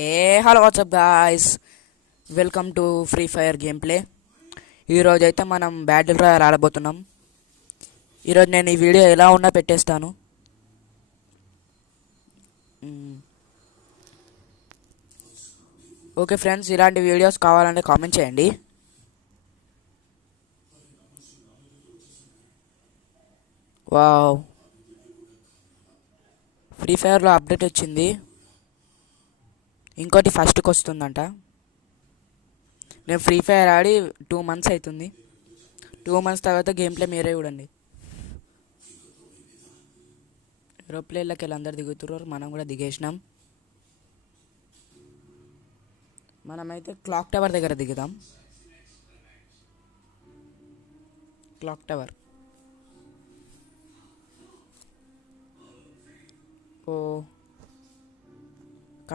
A hello WhatsApp guys, welcome to free fire game play. ఈరోజు అయితే మనం battle royal ఆడబోతున్నాం. ఈరోజు నేను ఈ వీడియో ఎలా ఉన్నా పెట్టేస్తాను. ఓకే ఫ్రెండ్స్, ఇలాంటి వీడియోస్ కావాలంటే కామెంట్ చేయండి. వావ్, ఫ్రీ ఫైర్లో అప్డేట్ వచ్చింది. ఇంకోటి ఫస్ట్కి వస్తుందంట. నేను ఫ్రీ ఫైర్ ఆడి 2 months అవుతుంది. 2 months తర్వాత గేమ్ ప్లే మీరే చూడండి. ఏరోప్లేన్లోకి వెళ్ళి అందరు దిగుతున్నారు, మనం కూడా దిగేసినాం. మనమైతే క్లాక్ టవర్ దగ్గర దిగుదాం. Clock tower. ఓ